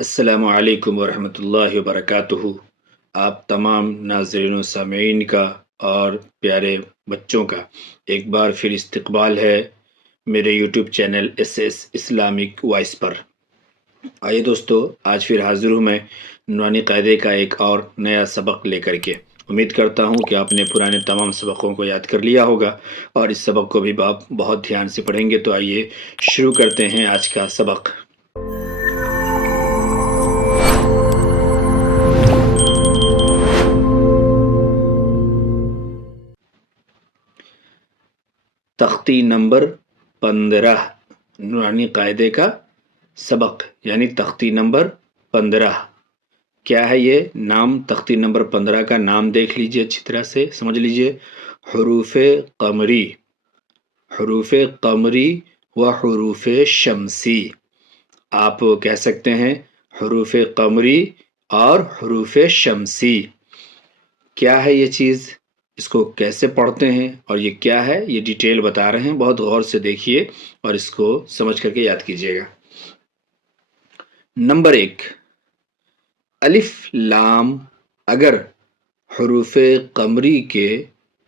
السلام علیکم ورحمۃ اللہ وبرکاتہ۔ آپ تمام ناظرین و سامعین کا اور پیارے بچوں کا ایک بار پھر استقبال ہے میرے YouTube channel S S Islamic voice پر۔ آئیے دوستو، آج پھر حاضر ہوں میں نورانی قاعدے کا ایک اور نیا سبق لے کر کے۔ امید کرتا ہوں کہ آپ نے پرانے تمام سبقوں کو یاد کر لیا ہوگا اور اس سبق کو بھی آپ بہت دھیان سے پڑھیں گے۔ تو آئیے شروع کرتے ہیں آج کا سبق۔ تختی نمبر 15 نورانی قاعدے کا سبق، یعنی تختی نمبر 15۔ کیا ہے یہ نام؟ تختی نمبر 15 کا نام دیکھ لیجئے، اچھی طرح سے سمجھ لیجئے۔ حروف قمری، حروف قمری و حروف شمسی۔ آپ کہہ سکتے ہیں حروف قمری اور حروف شمسی۔ کیا ہے یہ چیز؟ اس کو کیسے پڑھتے ہیں اور یہ کیا ہے، یہ ڈیٹیل بتا رہے ہیں۔ بہت غور سے دیکھیے اور اس کو سمجھ کر کے یاد کیجیے گا۔ نمبر 1، الف لام اگر حروف قمری کے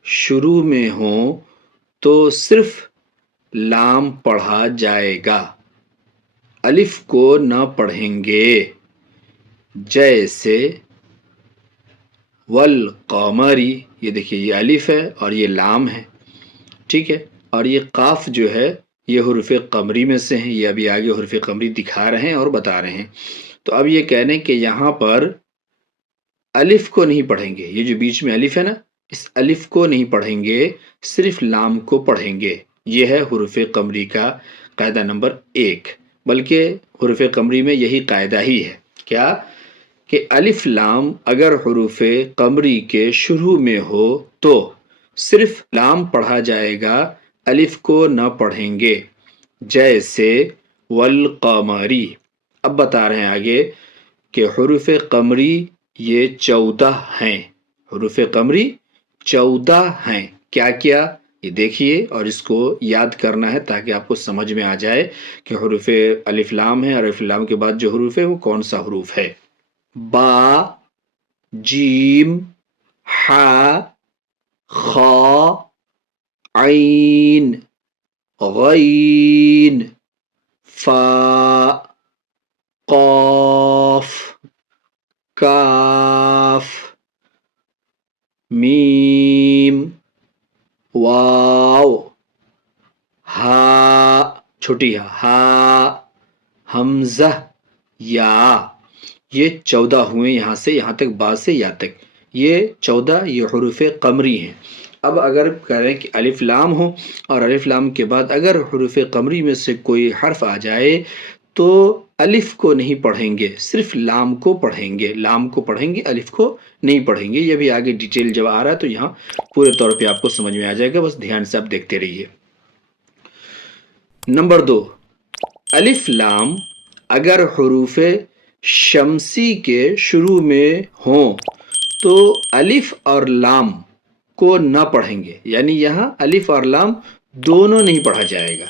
شروع میں ہوں تو صرف لام پڑھا جائے گا، الف کو نہ پڑھیں گے۔ جیسے والقمری، یہ دیکھیے یہ الف ہے اور یہ لام ہے، ٹھیک ہے، اور یہ قاف جو ہے یہ حروف قمری میں سے ہیں۔ یہ ابھی آگے حروف قمری دکھا رہے ہیں اور بتا رہے ہیں۔ تو اب یہ کہنے کہ یہاں پر الف کو نہیں پڑھیں گے، یہ جو بیچ میں الف ہے نا، اس الف کو نہیں پڑھیں گے، صرف لام کو پڑھیں گے۔ یہ ہے حروف قمری کا قاعدہ نمبر 1۔ بلکہ حروف قمری میں یہی قاعدہ ہی ہے، کیا کہ الف لام اگر حروف قمری کے شروع میں ہو تو صرف لام پڑھا جائے گا، الف کو نہ پڑھیں گے۔ جیسے والقمری۔ اب بتا رہے ہیں آگے کہ حروف قمری یہ 14 ہیں، حروف قمری 14 ہیں۔ کیا کیا یہ دیکھیے اور اس کو یاد کرنا ہے تاکہ آپ کو سمجھ میں آ جائے کہ حروف الف لام ہے اور الف لام کے بعد جو حروف ہے وہ کون سا حروف ہے۔ با، جیم، حا، خا، عین، غین، فا، قاف، کاف، میم، واو، ہا، چھوٹی ہا، حمزہ، یا۔ یہ 14 ہوئے، یہاں سے یہاں تک، با سے یا تک، یہ 14 یہ حروف قمری ہیں۔ اب اگر کریں کہ الف لام ہو اور الف لام کے بعد اگر حروف قمری میں سے کوئی حرف آ جائے تو الف کو نہیں پڑھیں گے، صرف لام کو پڑھیں گے، لام کو پڑھیں گے، الف کو نہیں پڑھیں گے۔ یہ بھی آگے ڈیٹیل جب آ رہا ہے تو یہاں پورے طور پہ آپ کو سمجھ میں آ جائے گا، بس دھیان سے آپ دیکھتے رہیے۔ نمبر 2، الف لام اگر حروف شمسی کے شروع میں ہوں تو الف اور لام کو نہ پڑھیں گے، یعنی یہاں الف اور لام دونوں نہیں پڑھا جائے گا،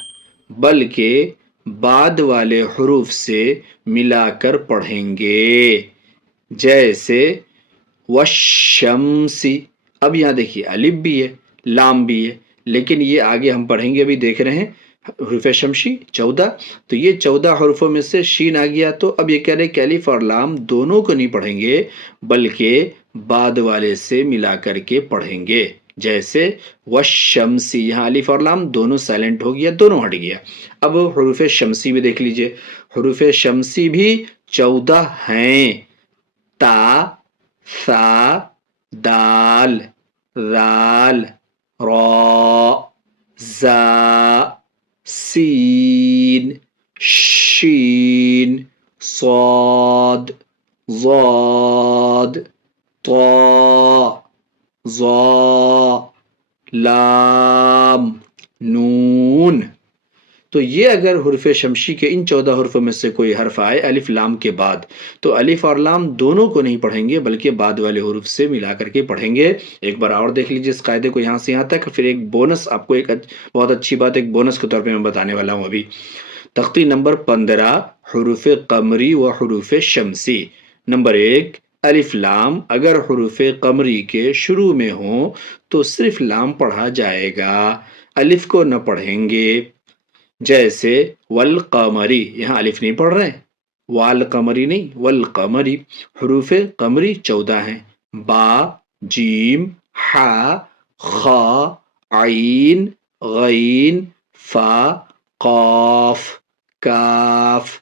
بلکہ بعد والے حروف سے ملا کر پڑھیں گے۔ جیسے والشمسی۔ اب یہاں دیکھیے الف بھی ہے، لام بھی ہے، لیکن یہ آگے ہم پڑھیں گے، ابھی دیکھ رہے ہیں حروف شمسی 14، تو یہ 14 حروفوں میں سے شین آ گیا، تو اب یہ کہہ رہے کہ الف اور لام دونوں کو نہیں پڑھیں گے بلکہ بعد والے سے ملا کر کے پڑھیں گے۔ جیسے والشمسی، یہاں الف اور لام دونوں سائلنٹ ہو گیا، دونوں ہٹ گیا۔ اب حروف شمسی بھی دیکھ لیجئے، حروف شمسی بھی 14 ہیں۔ تا، ثا، دال، ذال، را، زا، سین، شین، صاد، ضاد، طا، ظا، لام، نون۔ تو یہ اگر حروف شمسی کے ان 14 حروفوں میں سے کوئی حرف آئے الف لام کے بعد تو الف اور لام دونوں کو نہیں پڑھیں گے بلکہ بعد والے حروف سے ملا کر کے پڑھیں گے۔ ایک بار اور دیکھ لیجیے اس قاعدے کو یہاں سے یہاں تک، پھر ایک بونس آپ کو، ایک بہت اچھی بات ایک بونس کے طور پہ میں بتانے والا ہوں ابھی۔ تختی نمبر 15 حروف قمری و حروف شمسی۔ نمبر 1 الف لام اگر حروف قمری کے شروع میں ہوں تو صرف لام پڑھا جائے گا، الف کو نہ پڑھیں گے۔ جیسے والقمری، یہاں الف نہیں پڑھ رہے ہیں، والقمری نہیں، والقمری۔ حروف قمری 14 ہیں، با، جیم، حا، خا، عین، غین، فا، قاف، کاف،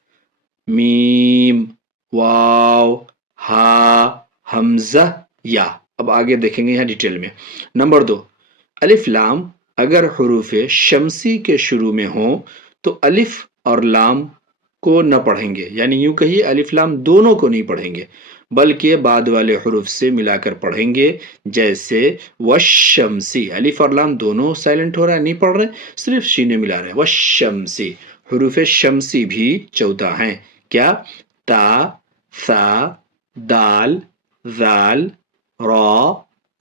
میم، واو، ہا، حمزہ، یا۔ اب آگے دیکھیں گے یہاں ڈیٹیل میں۔ نمبر 2 الف لام اگر حروف شمسی کے شروع میں ہوں تو الف اور لام کو نہ پڑھیں گے، یعنی یوں کہیے الف لام دونوں کو نہیں پڑھیں گے بلکہ بعد والے حروف سے ملا کر پڑھیں گے۔ جیسے والشمسی، الف اور لام دونوں سائلنٹ ہو رہا ہے، نہیں پڑھ رہے، صرف شینے ملا رہے ہیں، والشمسی۔ حروف شمسی بھی 14 ہیں، کیا؟ تا، ثا، دال، ذال، را،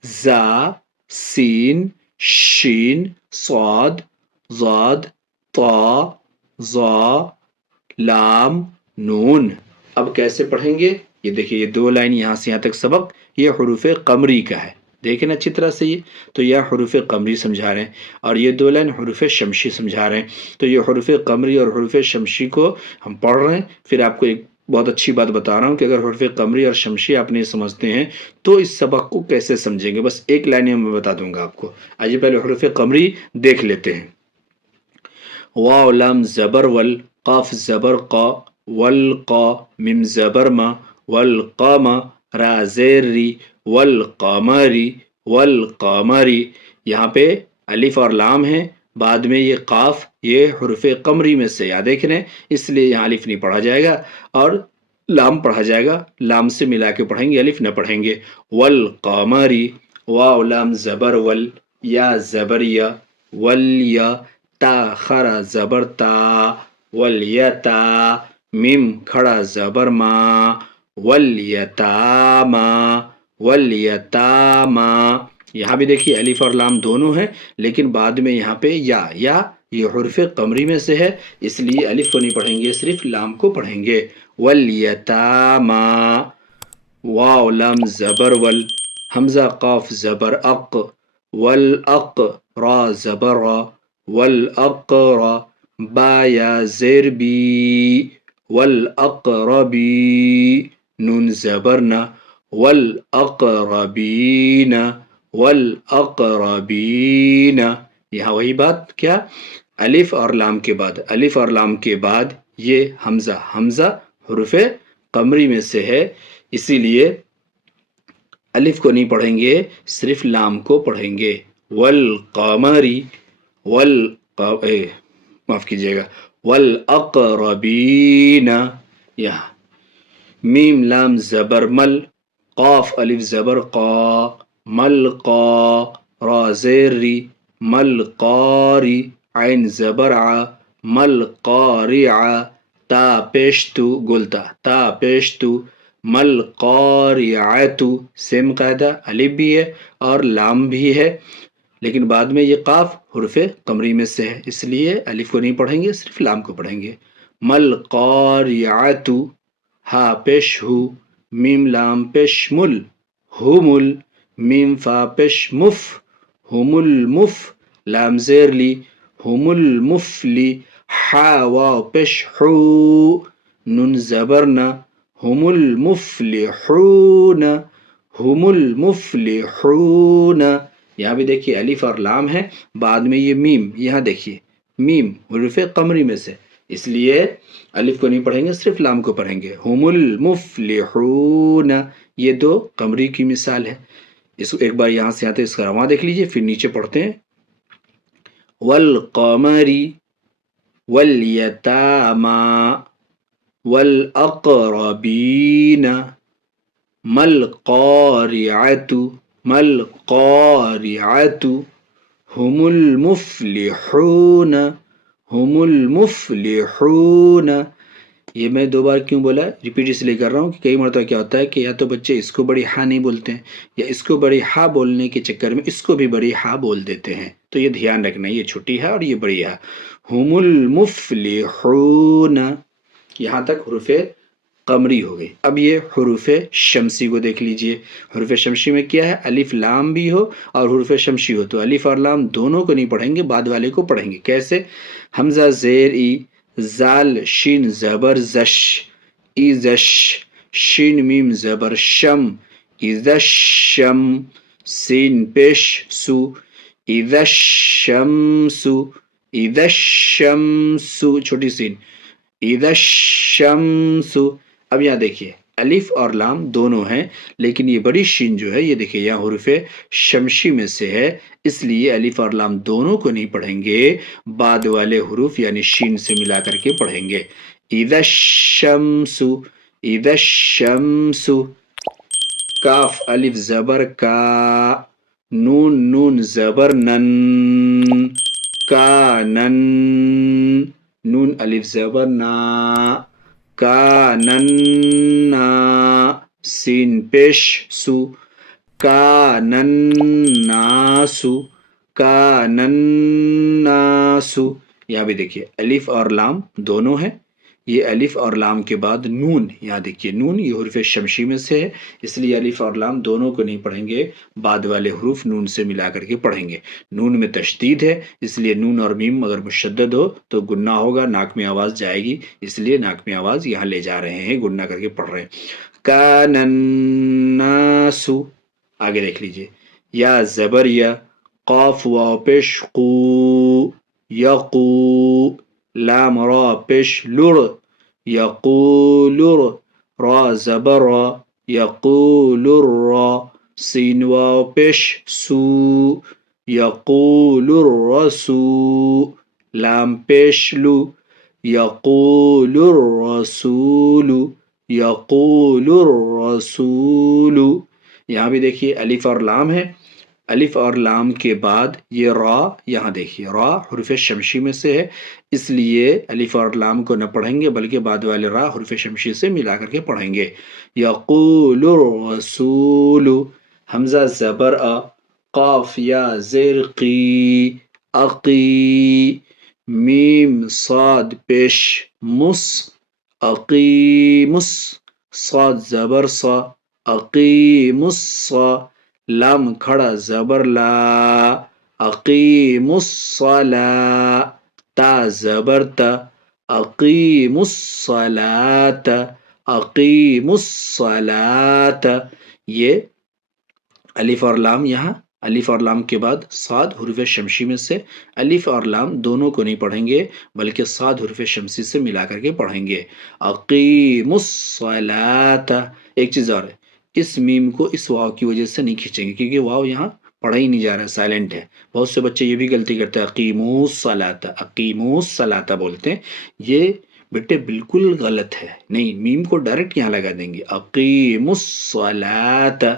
زا، سین، شین، صاد، ضاد، طا، ظا، لام، نون۔ اب کیسے پڑھیں گے؟ یہ دیکھیے، یہ 2 لائن یہاں سے یہاں تک سبق یہ حروف قمری کا ہے، دیکھیں اچھی طرح سے، یہ تو یہ حروف قمری سمجھا رہے ہیں، اور یہ 2 لائن حروف شمشی سمجھا رہے ہیں۔ تو یہ حروف قمری اور حروف شمشی کو ہم پڑھ رہے ہیں۔ پھر آپ کو ایک بہت اچھی بات بتا رہا ہوں کہ اگر حروف قمری اور شمشی آپ نہیں سمجھتے ہیں تو اس سبق کو کیسے سمجھیں گے، بس ایک لائن میں بتا دوں گا آپ کو۔ آئیے پہلے حروف قمری دیکھ لیتے ہیں۔ واو لام زبر ول، قاف زبر قا، والقا، میم زبر ما، والقام، را زیر ری، والقمری، والقمری۔ یہاں پہ الف اور لام ہیں، بعد میں یہ قاف، یہ حروف قمری میں سے یا دیکھ رہے ہیں، اس لیے یہاں الف نہیں پڑھا جائے گا اور لام پڑھا جائے گا، لام سے ملا کے پڑھیں گے، الف نہ پڑھیں گے۔ والقمری، واو لام زبر ول، یا زبر یا، والیا، تا خرا زبر تا، والیتا، میم کھڑا زبر ما، والیتاما، والیتاما۔ یہاں بھی دیکھیے الف اور لام دونوں ہیں، لیکن بعد میں یہاں پہ یا یہ حروف قمری میں سے ہے، اس لیے الف کو نہیں پڑھیں گے، صرف لام کو پڑھیں گے۔ والیتاما، واو لام زبر ول، حمزہ قاف زبر اق، والاق، را زبر را، والاقر، با یا زیر بی، والاقربی، نون زبر نا، والاقربین، والاقربین۔ یہاں وہی بات، کیا؟ الف اور لام کے بعد، الف اور لام کے بعد یہ حمزہ، حمزہ حروف قمری میں سے ہے، اسی لیے الف کو نہیں پڑھیں گے، صرف لام کو پڑھیں گے۔ والقمری، معاف کیجیے گا، والاقربین۔ یہاں میم لام زبر مل، قاف الف زبر قا، مل قا، را زیر ری، مل قاری، عین زبر ع، مل قارع، تا پیشتو گلتا، تا پیشتو، مل قارعۃ، سیم قاعدہ، الف بھی ہے اور لام بھی ہے، لیکن بعد میں یہ قاف حروف قمری میں سے ہے، اس لیے الف کو نہیں پڑھیں گے، صرف لام کو پڑھیں گے۔ مل قارعۃ، ہا پیش ہو، میم لام پیش مل، ہمل، میم فا پیش مف، ہم المف، لام زیر لی، ہم المفلی، حا واو پیش حو، نون زبرنا، ہم المفلحون، ہم المفلحون۔ یہاں بھی دیکھیے الف اور لام ہے، بعد میں یہ میم، یہاں دیکھیے میم حروف قمری میں سے، اس لیے الف کو نہیں پڑھیں گے، صرف لام کو پڑھیں گے۔ ہم المفلحون، یہ 2 قمری کی مثال ہے۔ اس ایک بار یہاں سے آتے اس کا رواں دیکھ لیجئے، پھر نیچے پڑھتے ہیں۔ والقمری، والیتاما، والاقربین، ملقارعۃ، ملقارعۃ، ہم المفلحون، ہم المفلحون۔ یہ میں 2 بار کیوں بولا، ریپیٹ اس لیے کر رہا ہوں کہ کئی مرتبہ کیا ہوتا ہے کہ یا تو بچے اس کو بڑی ہا نہیں بولتے ہیں، یا اس کو بڑی ہا بولنے کے چکر میں اس کو بھی بڑی ہا بول دیتے ہیں، تو یہ دھیان رکھنا، یہ چھوٹی ہا اور یہ بڑی ہا۔ هم المفلحون، یہاں تک حروف قمری ہو گئی۔ اب یہ حروف شمسی کو دیکھ لیجئے۔ حروف شمسی میں کیا ہے؟ الف لام بھی ہو اور حروف شمسی ہو تو الف اور لام دونوں کو نہیں پڑھیں گے، بعد والے کو پڑھیں گے۔ کیسے؟ حمزہ زیر ای، زال شین زبر زش، ایزش، شین میم زبر شم، ایزشم، سین پیش سو، ایزشمسو، ایزشمسو، چھوٹی سین، ایزشمسو۔ اب یہاں دیکھیے الف اور لام دونوں ہیں، لیکن یہ بڑی شین جو ہے یہ دیکھیے یہاں حروف شمشی میں سے ہے، اس لیے الف اور لام دونوں کو نہیں پڑھیں گے، بعد والے حروف یعنی شین سے ملا کر کے پڑھیں گے۔ اذا الشمس، اذا الشمس۔ کاف الف زبر کا، نون نون زبر نن، کانن، نون الف زبر نا، کاننا، سین پیش سو، کانناسو، کانناسو۔ یہاں بھی دیکھیے الف اور لام دونوں ہیں، یہ الف اور لام کے بعد نون، یہاں دیکھیے نون یہ حروف شمشی میں سے ہے، اس لیے الف اور لام دونوں کو نہیں پڑھیں گے، بعد والے حروف نون سے ملا کر کے پڑھیں گے۔ نون میں تشدید ہے، اس لیے نون اور میم اگر مشدد ہو تو گنہ ہوگا، ناک میں آواز جائے گی، اس لیے ناک میں آواز یہاں لے جا رہے ہیں، گنہ کر کے پڑھ رہے ہیں۔ کان الناس، آگے دیکھ لیجئے یا زبر یا، قاف واو پیش قو، یقو، لام را پیش لر، یقولر، را زبر را، یقولر را، سین واو پیش سو، یقول الرسو، لام پیش لو، یقول الرسول، یقول الرسول۔ یہاں بھی دیکھیے الف اور لام ہے، الف اور لام کے بعد یہ را، یہاں دیکھیے را حروف شمشی میں سے ہے، اس لیے الف اور لام کو نہ پڑھیں گے بلکہ بعد والے را حروف شمشی سے ملا کر کے پڑھیں گے۔ یقول الرسول، حمزہ زبر ا، قاف یا زیر قی، اقی، میم صاد پیش مس، اقیمس، صاد زبر صا، اقیم الصا، لام کھڑا زبر لا، اقیم الصلاة، تا زبر تا، اقیم الصلاة، اقیم الصلاة۔ یہ الف اور لام، یہاں الف اور لام کے بعد صاد حروف شمشی میں سے، الف اور لام دونوں کو نہیں پڑھیں گے بلکہ صاد حروف شمسی سے ملا کر کے پڑھیں گے۔ اقیم الصلاة۔ ایک چیز اور ہے، اس میم کو اس واو کی وجہ سے نہیں کھینچیں گے کیونکہ واو یہاں پڑھا ہی نہیں جا رہا ہے، سائلنٹ ہے۔ بہت سے بچے یہ بھی غلطی کرتے ہیں، اقیموا الصلاة، اقیموا الصلاة بولتے ہیں، یہ بیٹے بالکل غلط ہے، نہیں، میم کو ڈائریکٹ یہاں لگا دیں گے، اقیموا الصلاة۔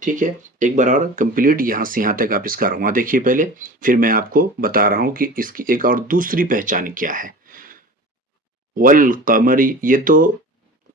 ٹھیک ہے، ایک بار اور کمپلیٹ یہاں سے یہاں تک آپ اس کا رواں دیکھیے پہلے، پھر میں آپ کو بتا رہا ہوں کہ اس کی ایک اور دوسری پہچان کیا ہے۔ والقمری، یہ تو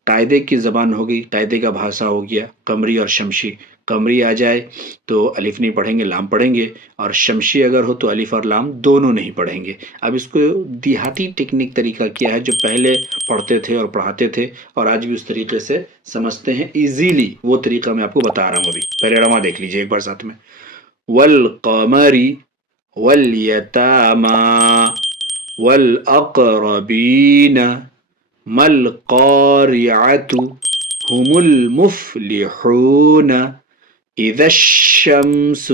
قاعدے کی زبان ہو گئی، قاعدے کا بھاشا ہو گیا، قمری اور شمشی۔ قمری آ جائے تو الف نہیں پڑھیں گے، لام پڑھیں گے، اور شمشی اگر ہو تو الف اور لام دونوں نہیں پڑھیں گے۔ اب اس کو دیہاتی ٹیکنیک طریقہ کیا ہے جو پہلے پڑھتے تھے اور پڑھاتے تھے اور آج بھی اس طریقے سے سمجھتے ہیں ایزیلی، وہ طریقہ میں آپ کو بتا رہا ہوں ابھی۔ پہلے رواں دیکھ لیجئے ایک بار ساتھ میں۔ والقمری، والیتاما، والاقربین، ما القارعة، هم المفلحون، اذا الشمس،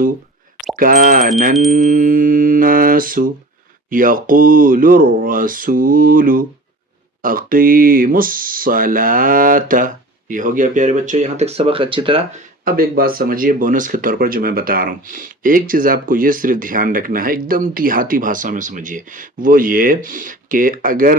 كان الناس، يقول الرسول، اقیموا الصلاة۔ یہ ہو گیا پیارے بچوں یہاں تک سبق اچھی طرح۔ اب ایک بات سمجھیے بونس کے طور پر جو میں بتا رہا ہوں، ایک چیز آپ کو یہ صرف دھیان رکھنا ہے، ایک دم دیہاتی بھاشا میں سمجھیے، وہ یہ کہ اگر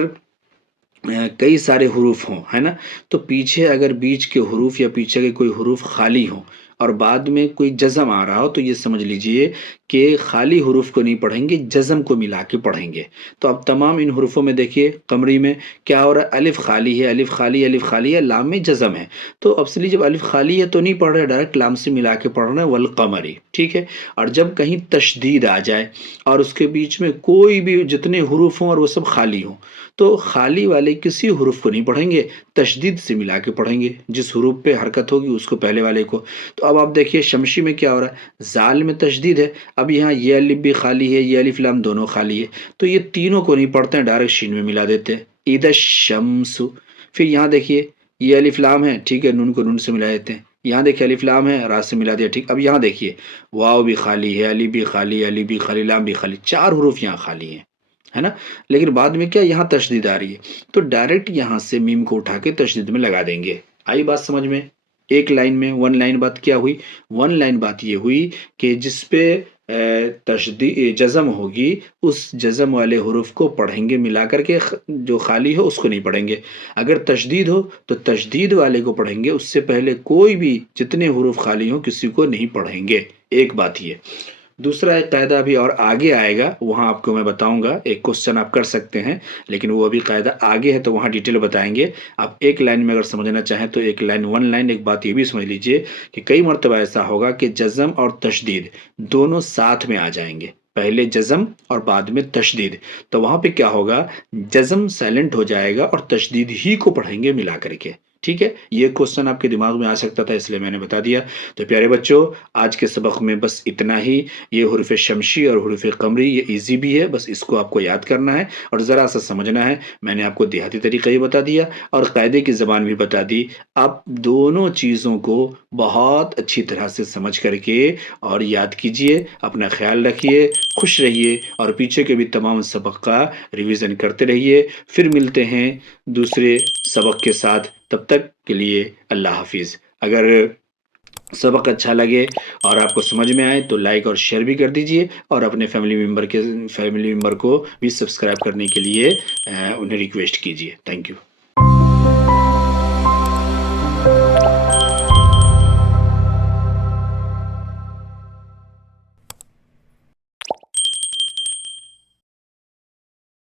کئی سارے حروف ہوں، ہے نا، تو پیچھے اگر بیچ کے حروف یا پیچھے کے کوئی حروف خالی ہوں اور بعد میں کوئی جزم آ رہا ہو تو یہ سمجھ لیجئے کہ خالی حروف کو نہیں پڑھیں گے، جزم کو ملا کے پڑھیں گے۔ تو اب تمام ان حروفوں میں دیکھیے قمری میں کیا ہو رہا ہے، الف خالی ہے، الف خالی، الف خالی ہے، لام میں جزم ہے۔ تو اصلی جب الف خالی ہے تو نہیں پڑھ رہے، ڈائریکٹ لام سے ملا کے پڑھ رہے ہیں والقمری، ٹھیک ہے۔ اور جب کہیں تشدید آ جائے اور اس کے بیچ میں کوئی بھی جتنے حروف ہوں اور وہ سب خالی ہوں، تو خالی والے کسی حروف کو نہیں پڑھیں گے، تشدید سے ملا کے پڑھیں گے، جس حروف پہ حرکت ہوگی اس کو پہلے والے کو۔ تو اب آپ دیکھیے شمشی میں کیا ہو رہا ہے، زال میں تشدید ہے، اب یہاں یہ الف بھی خالی ہے، یہ الف لام دونوں خالی ہے، تو یہ تینوں کو نہیں پڑھتے ہیں، ڈائریکٹ شین میں ملا دیتے ہیں، اذا الشمس۔ پھر یہاں دیکھیے یہ الف لام ہے، ٹھیک ہے، نون کو نون سے ملا دیتے ہیں، یہاں دیکھیے الف لام ہے، را سے ملا دیا، ٹھیک۔ اب یہاں دیکھیے واو بھی خالی ہے، الف بھی خالی ہے، الف بھی خالی، لام بھی خالی، چار حروف یہاں خالی ہیں، ہے نا۔ لیکن بعد میں کیا یہاں تشدید آ رہی ہے، تو ڈائریکٹ یہاں سے میم کو اٹھا کے تشدید میں لگا دیں گے۔ آئی بات سمجھ میں؟ ایک لائن میں ون لائن بات کیا ہوئی، ون لائن بات یہ ہوئی کہ جس پہ تشدید جزم ہوگی اس جزم والے حروف کو پڑھیں گے ملا کر کے، جو خالی ہو اس کو نہیں پڑھیں گے۔ اگر تشدید ہو تو تشدید والے کو پڑھیں گے، اس سے پہلے کوئی بھی جتنے حروف خالی ہوں کسی کو نہیں پڑھیں گے۔ ایک بات یہ۔ دوسرا ایک قاعدہ ابھی اور آگے آئے گا، وہاں آپ کو میں بتاؤں گا، ایک کوسچن آپ کر سکتے ہیں، لیکن وہ ابھی قاعدہ آگے ہے تو وہاں ڈیٹیل بتائیں گے۔ آپ ایک لائن میں اگر سمجھنا چاہیں تو ایک لائن ون لائن، ایک بات یہ بھی سمجھ لیجئے کہ کئی مرتبہ ایسا ہوگا کہ جزم اور تشدید دونوں ساتھ میں آ جائیں گے، پہلے جزم اور بعد میں تشدید، تو وہاں پہ کیا ہوگا، جزم سائلنٹ ہو جائے گا اور تشدید ہی کو پڑھیں گے ملا کر کے، ٹھیک ہے۔ یہ کوسچن آپ کے دماغ میں آ سکتا تھا، اس لیے میں نے بتا دیا۔ تو پیارے بچوں، آج کے سبق میں بس اتنا ہی۔ یہ حروف شمشی اور حروف قمری یہ ایزی بھی ہے، بس اس کو آپ کو یاد کرنا ہے اور ذرا سا سمجھنا ہے۔ میں نے آپ کو دیہاتی طریقہ ہی بتا دیا اور قاعدے کی زبان بھی بتا دی۔ آپ دونوں چیزوں کو بہت اچھی طرح سے سمجھ کر کے اور یاد کیجئے، اپنا خیال رکھیے، خوش رہیے اور پیچھے کے بھی تمام سبق کا ریویژن کرتے رہیے۔ پھر ملتے ہیں دوسرے سبق کے ساتھ، تب تک کے لیے اللہ حافظ۔ اگر سبق اچھا لگے اور آپ کو سمجھ میں آئے تو لائک اور شیئر بھی کر دیجئے، اور اپنے فیملی ممبر کو بھی سبسکرائب کرنے کے لیے انہیں ریکویسٹ کیجئے۔ Thank you.